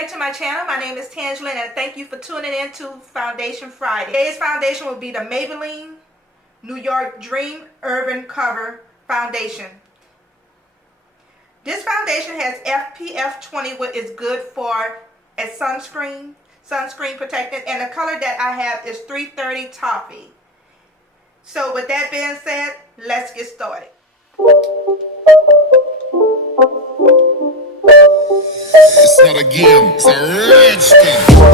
back to my channel. My name is Tangela and thank you for tuning in to Foundation Friday. Today's foundation will be the Maybelline New York Dream Urban Cover Foundation. This foundation has SPF 20, which is good for a sunscreen protectant, and the color that I have is 330 Toffee. So with that being said, let's get started. It's not a game, it's a rich thing.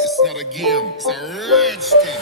It's not a game, it's a rich thing.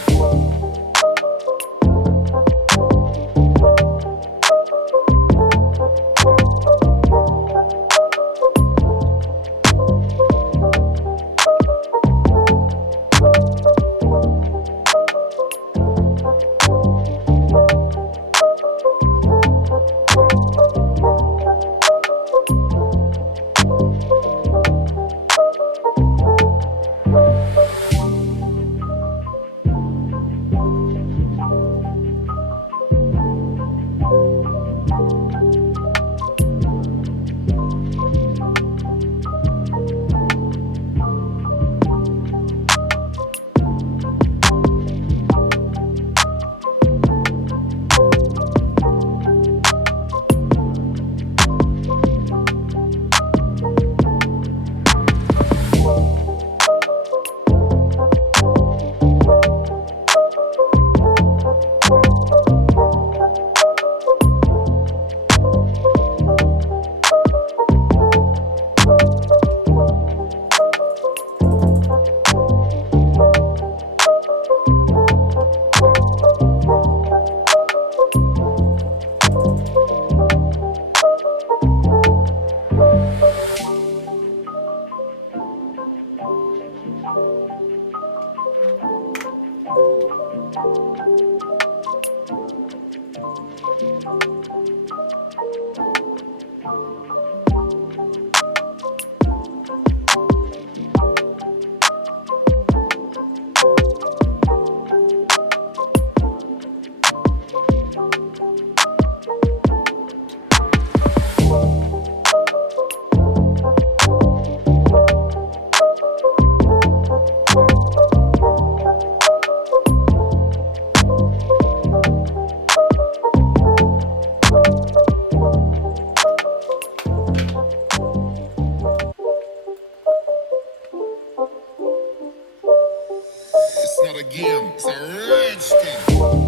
game. It's a rich thing.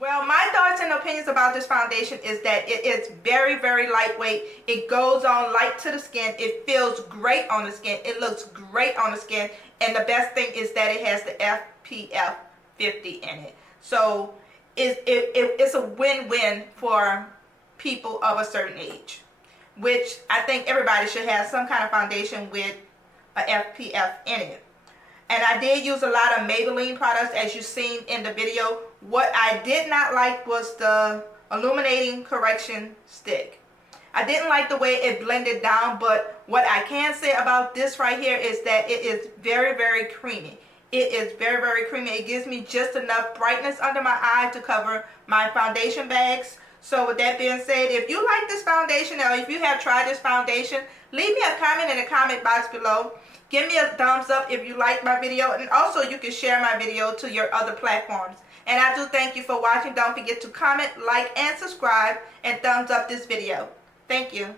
Well, my thoughts and opinions about this foundation is that it is very, very lightweight. It goes on light to the skin. It feels great on the skin. It looks great on the skin. And the best thing is that it has the SPF 50 in it. So it's a win-win for people of a certain age, which I think everybody should have some kind of foundation with a SPF in it. And I did use a lot of Maybelline products, as you've seen in the video. What I did not like was the illuminating correction stick. I didn't like the way it blended down, but what I can say about this right here is that it is very, very creamy. It is very, very creamy. It gives me just enough brightness under my eye to cover my foundation bags. So with that being said, if you like this foundation, or if you have tried this foundation, leave me a comment in the comment box below. Give me a thumbs up if you like my video, and also you can share my video to your other platforms. And I do thank you for watching. Don't forget to comment, like, and subscribe, and thumbs up this video. Thank you.